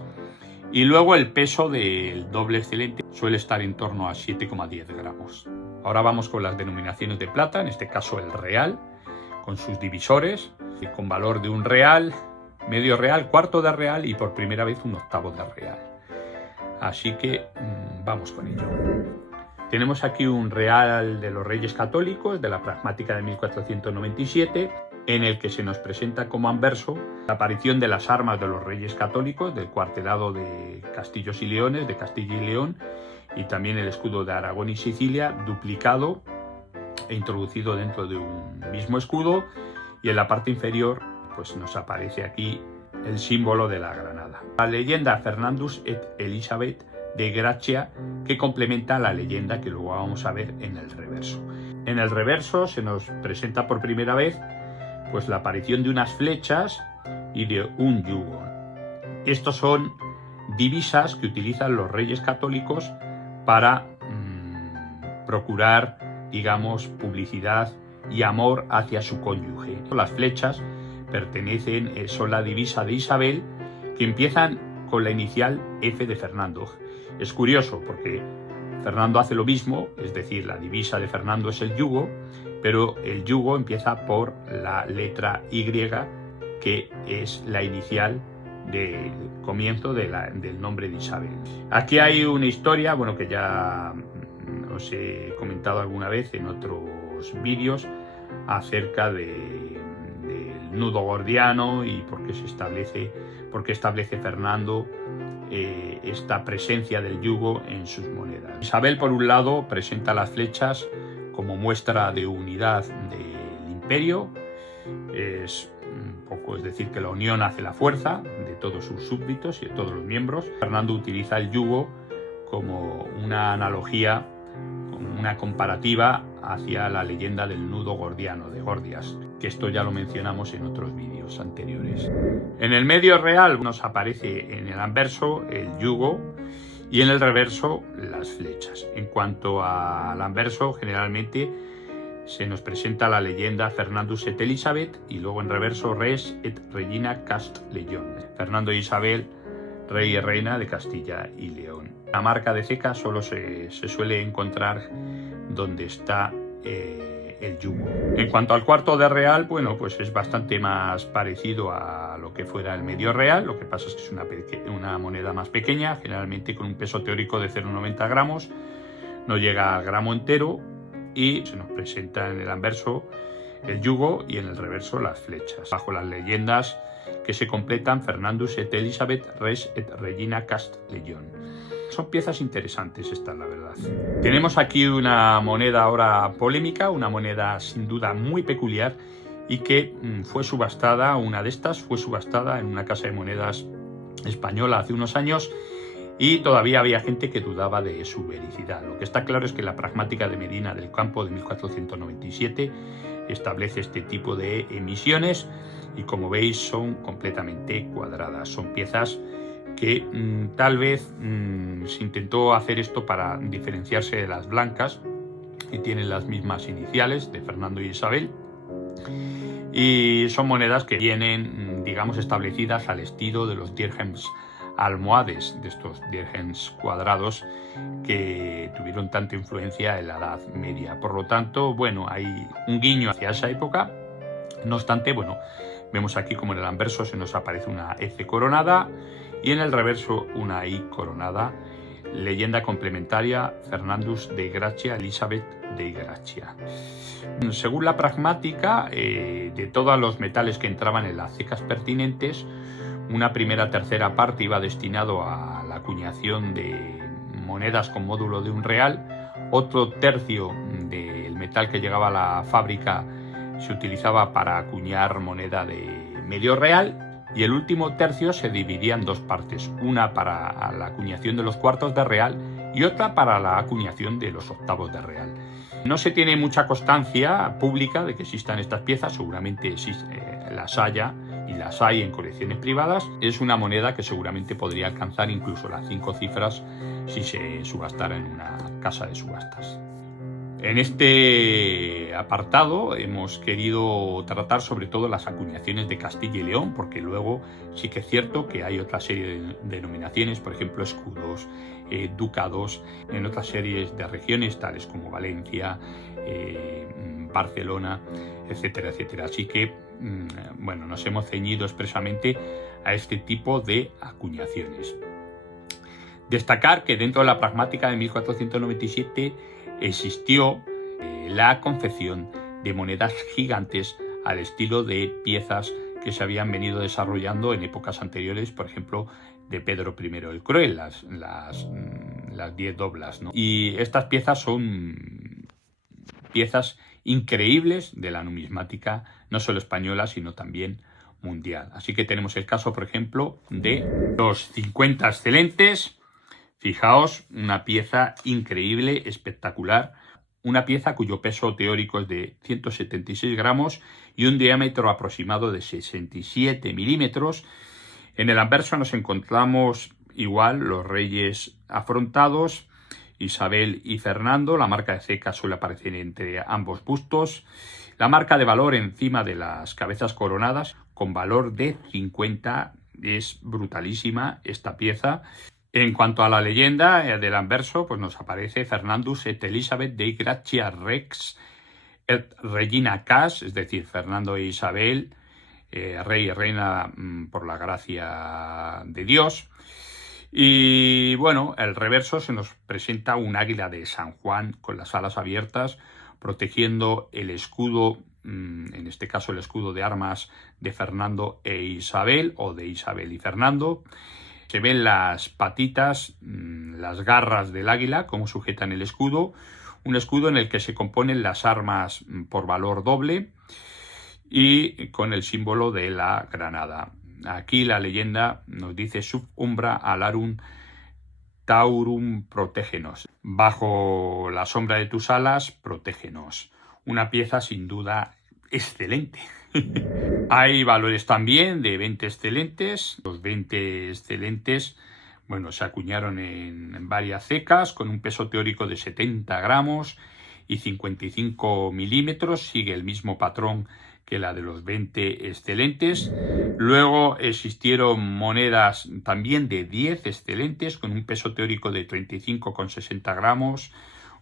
Y luego el peso del doble excelente suele estar en torno a 7,10 gramos. Ahora vamos con las denominaciones de plata, en este caso el real, con sus divisores, con valor de un real, medio real, cuarto de real y por primera vez un octavo de real. Así que vamos con ello. Tenemos aquí un real de los Reyes Católicos, de la pragmática de 1497, en el que se nos presenta como anverso la aparición de las armas de los Reyes Católicos, del cuartelado de Castillos y Leones, de Castilla y León, y también el escudo de Aragón y Sicilia, duplicado e introducido dentro de un mismo escudo, y en la parte inferior pues nos aparece aquí el símbolo de la granada. La leyenda Fernandus et Elisabeth de Gracia, que complementa la leyenda que luego vamos a ver en el reverso. En el reverso se nos presenta por primera vez pues la aparición de unas flechas y de un yugo. Estos son divisas que utilizan los Reyes Católicos para procurar, digamos, publicidad y amor hacia su cónyuge. Las flechas son la divisa de Isabel, que empiezan con la inicial F de Fernando. Es curioso porque Fernando hace lo mismo, es decir, la divisa de Fernando es el yugo, pero el yugo empieza por la letra Y, que es la inicial del comienzo del nombre de Isabel. Aquí hay una historia, bueno, que ya os he comentado alguna vez en otros vídeos, acerca del nudo gordiano y por qué establece Fernando esta presencia del yugo en sus monedas. Isabel, por un lado, presenta las flechas como muestra de unidad del imperio, es decir, que la unión hace la fuerza de todos sus súbditos y de todos los miembros. Fernando utiliza el yugo como una analogía, como una comparativa hacia la leyenda del nudo gordiano de Gordias, que esto ya lo mencionamos en otros vídeos anteriores. En el medio real nos aparece en el anverso el yugo y en el reverso las flechas. En cuanto al anverso, generalmente se nos presenta la leyenda Fernandus et Elisabeth y luego en reverso Res et Regina Cast Leon. Fernando e Isabel, rey y reina de Castilla y León. La marca de ceca solo se suele encontrar donde está el yugo. En cuanto al cuarto de real, bueno, pues es bastante más parecido a lo que fuera el medio real. Lo que pasa es que es una moneda más pequeña, generalmente con un peso teórico de 0,90 gramos, no llega al gramo entero, y se nos presenta en el anverso el yugo y en el reverso las flechas. Bajo las leyendas que se completan Fernandus et Elisabeth, Res et Regina Cast Leon. Son piezas interesantes estas, la verdad. Tenemos aquí una moneda ahora polémica, una moneda sin duda muy peculiar y que fue subastada, una de estas fue subastada en una casa de monedas española hace unos años y todavía había gente que dudaba de su vericidad. Lo que está claro es que la pragmática de Medina del Campo de 1497 establece este tipo de emisiones y, como veis, son completamente cuadradas. Son piezas que tal vez se intentó hacer esto para diferenciarse de las blancas, y tienen las mismas iniciales de Fernando y Isabel, y son monedas que vienen, digamos, establecidas al estilo de los dirhems almohades, de estos dirhems cuadrados que tuvieron tanta influencia en la Edad Media. Por lo tanto, bueno, hay un guiño hacia esa época. No obstante, bueno, vemos aquí como en el anverso se nos aparece una F coronada y en el reverso una I coronada. Leyenda complementaria Fernandus de Gracia, Elisabeth de Gracia. Según la pragmática, de todos los metales que entraban en las cecas pertinentes, una tercera parte iba destinado a la acuñación de monedas con módulo de un real, otro tercio del metal que llegaba a la fábrica se utilizaba para acuñar moneda de medio real, y el último tercio se dividía en dos partes, una para la acuñación de los cuartos de real y otra para la acuñación de los octavos de real. No se tiene mucha constancia pública de que existan estas piezas, seguramente las haya y las hay en colecciones privadas. Es una moneda que seguramente podría alcanzar incluso las 5 cifras si se subastara en una casa de subastas. En este apartado hemos querido tratar sobre todo las acuñaciones de Castilla y León, porque luego sí que es cierto que hay otra serie de denominaciones, por ejemplo escudos, ducados, en otras series de regiones tales como Valencia, Barcelona, etcétera, etcétera. Así que, bueno, nos hemos ceñido expresamente a este tipo de acuñaciones. Destacar que dentro de la pragmática de 1497 existió la confección de monedas gigantes al estilo de piezas que se habían venido desarrollando en épocas anteriores, por ejemplo, de Pedro I el Cruel, las 10 doblas, ¿no? Y estas piezas son piezas increíbles de la numismática, no solo española, sino también mundial. Así que tenemos el caso, por ejemplo, de los 50 excelentes. Fijaos, una pieza increíble, espectacular, una pieza cuyo peso teórico es de 176 gramos y un diámetro aproximado de 67 milímetros. En el anverso nos encontramos igual los reyes afrontados, Isabel y Fernando. La marca de ceca suele aparecer entre ambos bustos. La marca de valor encima de las cabezas coronadas, con valor de 50, es brutalísima esta pieza. En cuanto a la leyenda del anverso, pues nos aparece Fernandus et Elisabeth Dei Gratia Rex et Regina Cas, es decir, Fernando e Isabel, rey y reina por la gracia de Dios. Y bueno, el reverso se nos presenta un águila de San Juan con las alas abiertas, protegiendo el escudo, en este caso el escudo de armas de Fernando e Isabel, o de Isabel y Fernando. Se ven las patitas, las garras del águila, como sujetan el escudo. Un escudo en el que se componen las armas por valor doble y con el símbolo de la granada. Aquí la leyenda nos dice: sub umbra alarum taurum protégenos. Bajo la sombra de tus alas, protégenos. Una pieza sin duda excelente. Hay valores también de 20 excelentes. Los 20 excelentes, bueno, se acuñaron en varias cecas con un peso teórico de 70 gramos y 55 milímetros. Sigue el mismo patrón que la de los 20 excelentes. Luego existieron monedas también de 10 excelentes con un peso teórico de 35,60 gramos,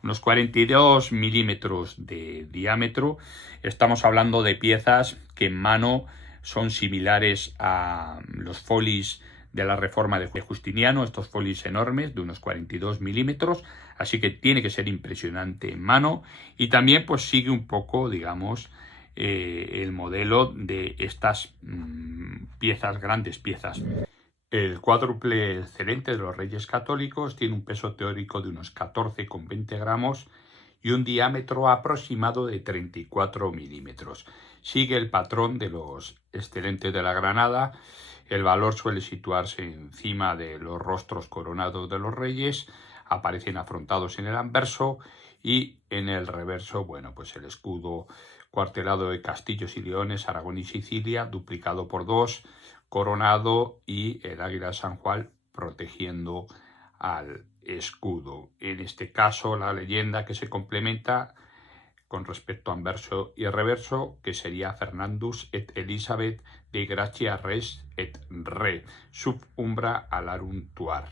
unos 42 milímetros de diámetro. Estamos hablando de piezas que en mano son similares a los folis de la Reforma de Justiniano, estos folis enormes de unos 42 milímetros, así que tiene que ser impresionante en mano. Y también pues sigue un poco, digamos, el modelo de estas piezas, grandes piezas. El cuádruple excelente de los Reyes Católicos tiene un peso teórico de unos 14,20 gramos y un diámetro aproximado de 34 milímetros. Sigue el patrón de los excelentes de la Granada. El valor suele situarse encima de los rostros coronados de los reyes. Aparecen afrontados en el anverso y en el reverso, bueno, pues el escudo cuartelado de castillos y leones, Aragón y Sicilia, duplicado por 2, coronado, y el águila de San Juan protegiendo al escudo. En este caso, la leyenda que se complementa con respecto a anverso y reverso, que sería Fernandus et Elisabeth de gratia res et re, sub umbra alarum tuar.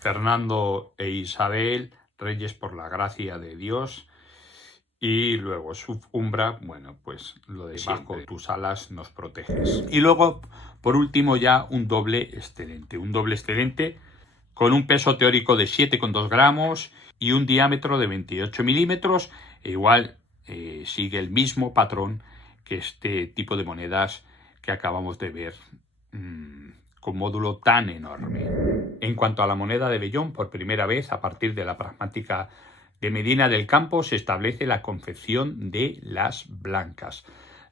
Fernando e Isabel, reyes por la gracia de Dios. Y luego sub umbra, bueno, pues lo de bajo tus alas nos proteges. Y luego, por último, ya un doble excelente. Un doble excelente con un peso teórico de 7,2 gramos y un diámetro de 28 milímetros. E igual sigue el mismo patrón que este tipo de monedas que acabamos de ver, con módulo tan enorme. En cuanto a la moneda de vellón, por primera vez, a partir de la pragmática de Medina del Campo, se establece la confección de las blancas.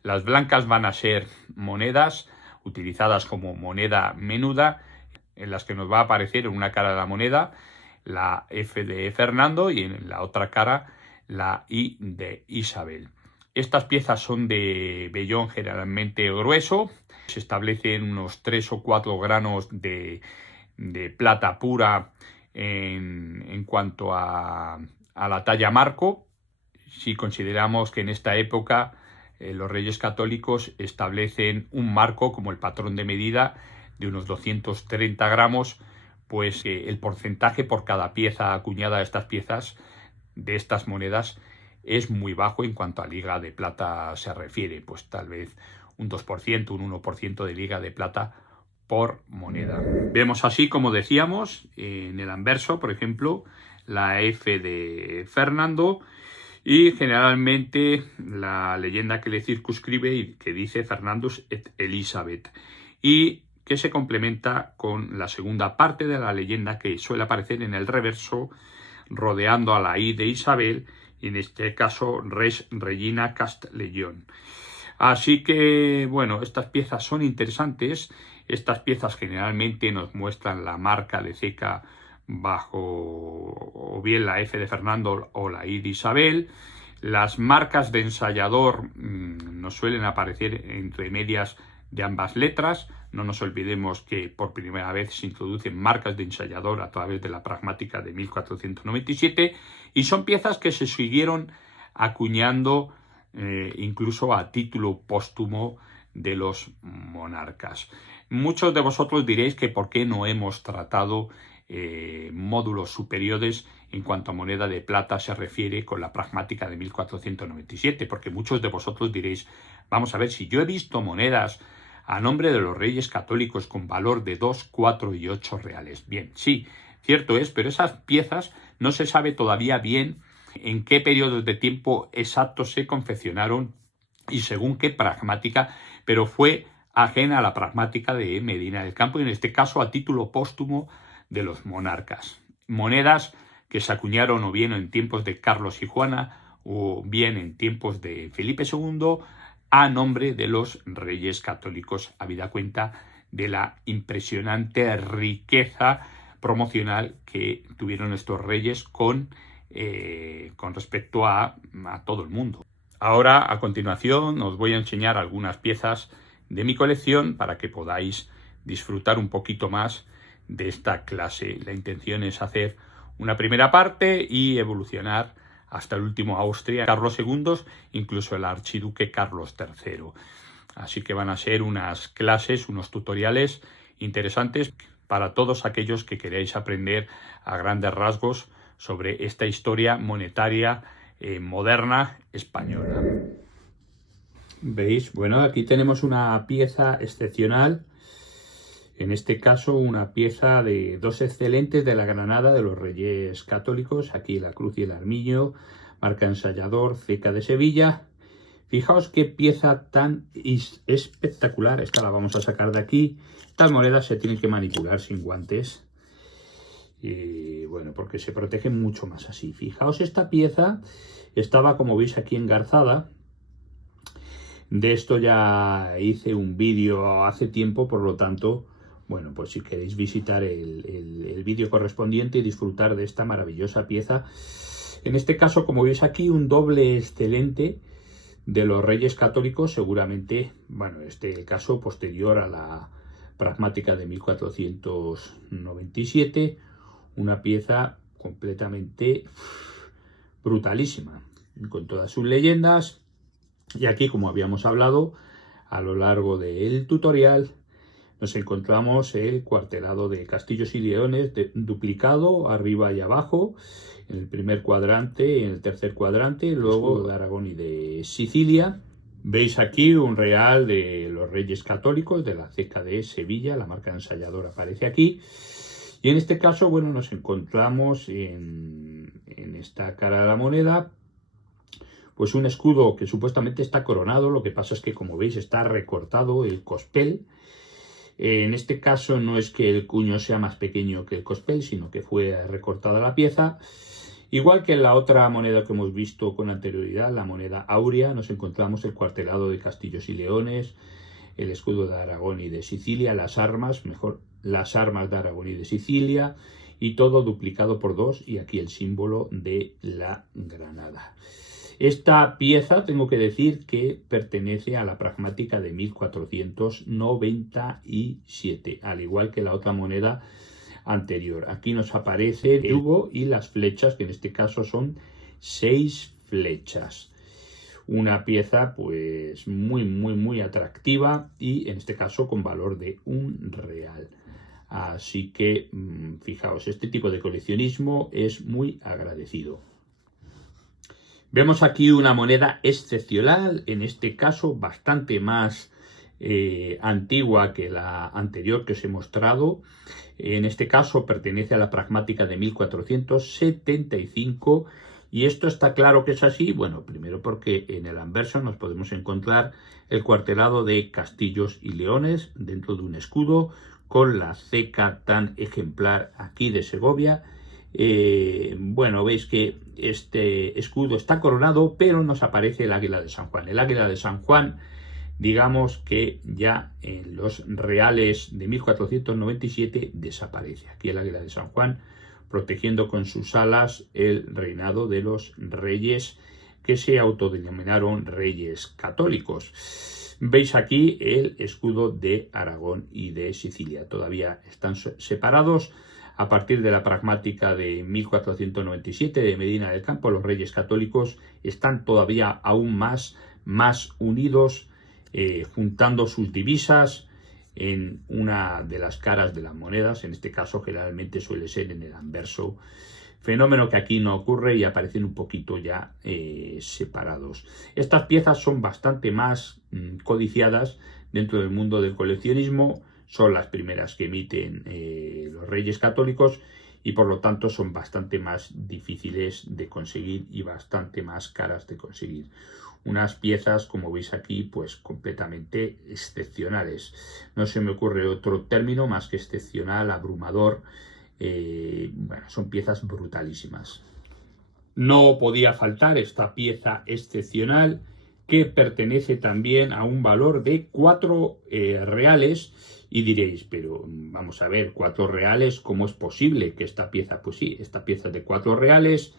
Las blancas van a ser monedas utilizadas como moneda menuda, en las que nos va a aparecer en una cara de la moneda la F de Fernando y en la otra cara la I de Isabel. Estas piezas son de vellón generalmente grueso. Se establecen unos 3 o 4 granos de plata pura en cuanto a la talla marco. Si consideramos que en esta época los Reyes Católicos establecen un marco como el patrón de medida de unos 230 gramos, pues el porcentaje por cada pieza acuñada de estas piezas, de estas monedas, es muy bajo en cuanto a liga de plata se refiere, pues tal vez un 2%, un 1% de liga de plata por moneda. Vemos así, como decíamos, en el anverso, por ejemplo, la F de Fernando, y generalmente la leyenda que le circunscribe y que dice Fernandus et Elisabeth, y que se complementa con la segunda parte de la leyenda que suele aparecer en el reverso rodeando a la I de Isabel, y en este caso Res Regina Castellón. Así que, bueno, estas piezas son interesantes. Estas piezas generalmente nos muestran la marca de ceca bajo o bien la F de Fernando o la I de Isabel. Las marcas de ensayador nos suelen aparecer entre medias de ambas letras. No nos olvidemos que por primera vez se introducen marcas de ensayador a través de la pragmática de 1497, y son piezas que se siguieron acuñando incluso a título póstumo de los monarcas. Muchos de vosotros diréis que por qué no hemos tratado módulos superiores en cuanto a moneda de plata se refiere con la pragmática de 1497, porque muchos de vosotros diréis, vamos a ver, si yo he visto monedas a nombre de los reyes católicos con valor de 2, 4 y 8 reales. Bien, sí, cierto es, pero esas piezas no se sabe todavía bien en qué periodos de tiempo exactos se confeccionaron y según qué pragmática, pero fue ajena a la pragmática de Medina del Campo y en este caso a título póstumo de los monarcas. Monedas que se acuñaron o bien en tiempos de Carlos y Juana o bien en tiempos de Felipe II a nombre de los reyes católicos, habida cuenta de la impresionante riqueza promocional que tuvieron estos reyes con respecto a todo el mundo. Ahora, a continuación, os voy a enseñar algunas piezas de mi colección para que podáis disfrutar un poquito más de esta clase. La intención es hacer una primera parte y evolucionar hasta el último Austria, Carlos II, incluso el archiduque Carlos III. Así que van a ser unas clases, unos tutoriales interesantes para todos aquellos que queráis aprender a grandes rasgos sobre esta historia monetaria moderna española. ¿Veis? Bueno, aquí tenemos una pieza excepcional. En este caso, una pieza de dos excelentes de la Granada de los Reyes Católicos. Aquí la cruz y el armiño, marca ensayador, ceca de Sevilla. Fijaos qué pieza tan espectacular. Esta la vamos a sacar de aquí. Estas monedas se tienen que manipular sin guantes. Y bueno, porque se protegen mucho más así. Fijaos, esta pieza estaba, como veis aquí, engarzada. De esto ya hice un vídeo hace tiempo, por lo tanto, bueno, pues si queréis visitar el vídeo correspondiente y disfrutar de esta maravillosa pieza. En este caso, como veis aquí, un doble excelente de los Reyes Católicos, seguramente, bueno, el caso posterior a la pragmática de 1497, una pieza completamente brutalísima, con todas sus leyendas. Y aquí, como habíamos hablado a lo largo del tutorial, nos encontramos el cuartelado de castillos y leones duplicado arriba y abajo, en el primer cuadrante, en el tercer cuadrante, luego de Aragón y de Sicilia. Veis aquí un real de los Reyes Católicos, de la ceca de Sevilla, la marca ensayador aparece aquí. Y en este caso, bueno, nos encontramos en esta cara de la moneda, pues un escudo que supuestamente está coronado, lo que pasa es que, como veis, está recortado el cospel. En este caso no es que el cuño sea más pequeño que el cospel, sino que fue recortada la pieza. Igual que en la otra moneda que hemos visto con anterioridad, la moneda áurea, nos encontramos el cuartelado de castillos y leones, el escudo de Aragón y de Sicilia, las armas de Aragón y de Sicilia, y todo duplicado por 2, y aquí el símbolo de la Granada. Esta pieza, tengo que decir que pertenece a la pragmática de 1497, al igual que la otra moneda anterior. Aquí nos aparece el yugo y las flechas, que en este caso son 6 flechas. Una pieza pues muy atractiva y en este caso con valor de 1 real. Así que fijaos, este tipo de coleccionismo es muy agradecido. Vemos aquí una moneda excepcional, en este caso bastante más antigua que la anterior que os he mostrado. En este caso pertenece a la pragmática de 1475 y esto está claro que es así. Bueno, primero porque en el anverso nos podemos encontrar el cuartelado de castillos y leones dentro de un escudo con la ceca tan ejemplar aquí de Segovia. Bueno, veis que este escudo está coronado, pero nos aparece el águila de San Juan. El águila de San Juan, digamos que ya en los reales de 1497 desaparece. Aquí el águila de San Juan protegiendo con sus alas el reinado de los reyes que se autodenominaron reyes católicos. Veis aquí el escudo de Aragón y de Sicilia. Todavía están separados. A partir de la pragmática de 1497 de Medina del Campo, los reyes católicos están todavía aún más unidos, juntando sus divisas en una de las caras de las monedas. En este caso generalmente suele ser en el anverso, fenómeno que aquí no ocurre y aparecen un poquito ya separados. Estas piezas son bastante más codiciadas dentro del mundo del coleccionismo. Son las primeras que emiten los reyes católicos y por lo tanto son bastante más difíciles de conseguir y bastante más caras de conseguir. Unas piezas, como veis aquí, pues completamente excepcionales. No se me ocurre otro término más que excepcional, abrumador. Bueno, son piezas brutalísimas. No podía faltar esta pieza excepcional que pertenece también a un valor de 4 reales. Y diréis, pero vamos a ver, 4 reales, ¿cómo es posible que esta pieza? Pues sí, esta pieza es de 4 reales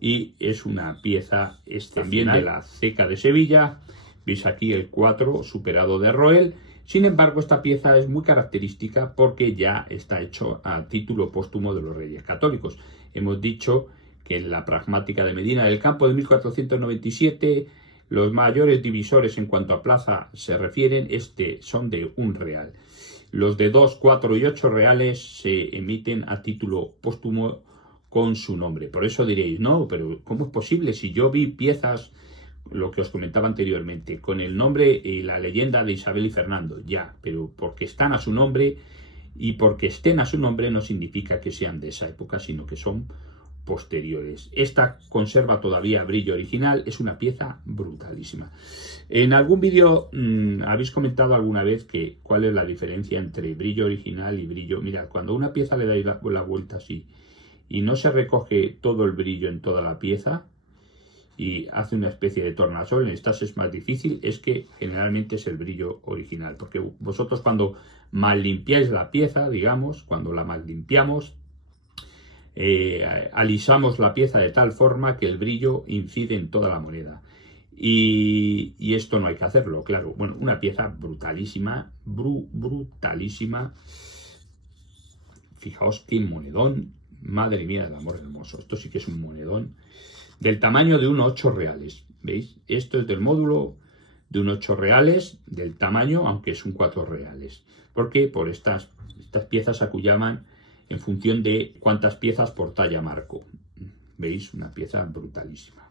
y es una pieza también de la ceca de Sevilla. Veis aquí el 4 superado de Roel. Sin embargo, esta pieza es muy característica porque ya está hecho a título póstumo de los Reyes Católicos. Hemos dicho que en la pragmática de Medina del Campo de 1497 los mayores divisores en cuanto a plaza se refieren son de 1 real. Los de 2, 4 y 8 reales se emiten a título póstumo con su nombre. Por eso diréis, no, pero ¿cómo es posible si yo vi piezas, lo que os comentaba anteriormente, con el nombre y la leyenda de Isabel y Fernando? Ya, pero porque están a su nombre y porque estén a su nombre no significa que sean de esa época, sino que son posteriores. Esta conserva todavía brillo original, es una pieza brutalísima. En algún vídeo habéis comentado alguna vez que cuál es la diferencia entre brillo original y brillo. Mirad, cuando una pieza le dais la vuelta así y no se recoge todo el brillo en toda la pieza y hace una especie de tornasol, en estas es más difícil, es que generalmente es el brillo original, porque vosotros cuando mal limpiáis la pieza, digamos, cuando la mal limpiamos, alisamos la pieza de tal forma que el brillo incide en toda la moneda y esto no hay que hacerlo, claro. Bueno, una pieza brutalísima, brutalísima. Fijaos qué monedón, madre mía del amor hermoso. Esto sí que es un monedón del tamaño de un 8 reales, ¿veis? Esto es del módulo de un 8 reales, del tamaño, aunque es un 4 reales. ¿Por qué? Por estas piezas acullaman en función de cuántas piezas por talla marco. ¿Veis? Una pieza brutalísima.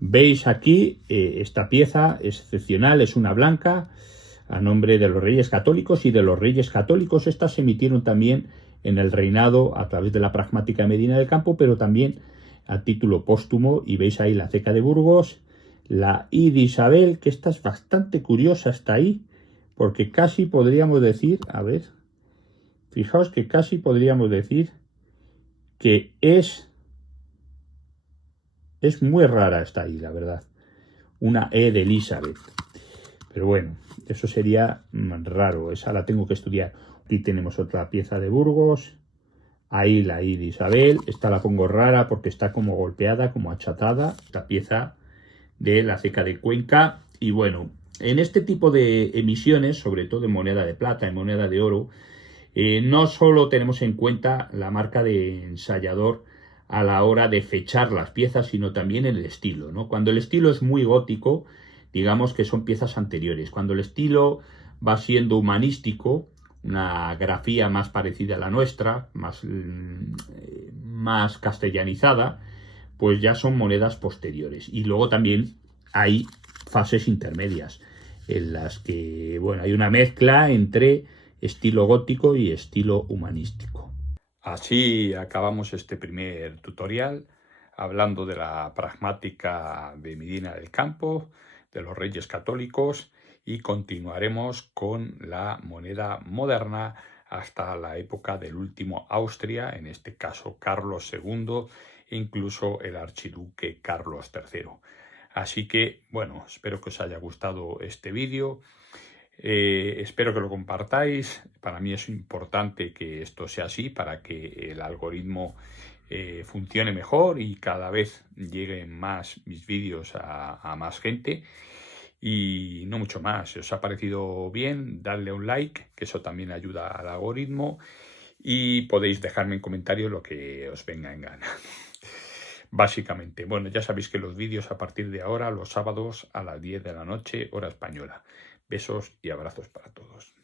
Veis aquí esta pieza excepcional, es una blanca a nombre de los Reyes Católicos y de los Reyes Católicos. Estas se emitieron también en el reinado a través de la pragmática de Medina del Campo, pero también a título póstumo. Y veis ahí la ceca de Burgos, la I de Isabel, que esta es bastante curiosa, está ahí, porque casi podríamos decir, a ver, fijaos que casi podríamos decir que es muy rara esta I, la verdad. Una E de Elizabeth. Pero bueno, eso sería raro, esa la tengo que estudiar. Aquí tenemos otra pieza de Burgos. Ahí la I de Isabel. Esta la pongo rara porque está como golpeada, como achatada. Esta pieza de la ceca de Cuenca. Y bueno, en este tipo de emisiones, sobre todo en moneda de plata, en moneda de oro, no solo tenemos en cuenta la marca de ensayador a la hora de fechar las piezas, sino también el estilo, ¿no? Cuando el estilo es muy gótico, digamos que son piezas anteriores. Cuando el estilo va siendo humanístico, una grafía más parecida a la nuestra, más castellanizada, pues ya son monedas posteriores. Y luego también hay fases intermedias. en las que, bueno, hay una mezcla entre estilo gótico y estilo humanístico. Así acabamos este primer tutorial hablando de la pragmática de Medina del Campo, de los Reyes Católicos, y continuaremos con la moneda moderna hasta la época del último Austria, en este caso Carlos II e incluso el archiduque Carlos III. Así que, bueno, espero que os haya gustado este vídeo. Espero que lo compartáis. Para mí es importante que esto sea así para que el algoritmo funcione mejor y cada vez lleguen más mis vídeos a más gente. Y no mucho más. Si os ha parecido bien, dadle un like, que eso también ayuda al algoritmo. Y podéis dejarme en comentarios lo que os venga en gana. Básicamente, bueno, ya sabéis que los vídeos a partir de ahora, los sábados a las 10 de la noche, hora española. Besos y abrazos para todos.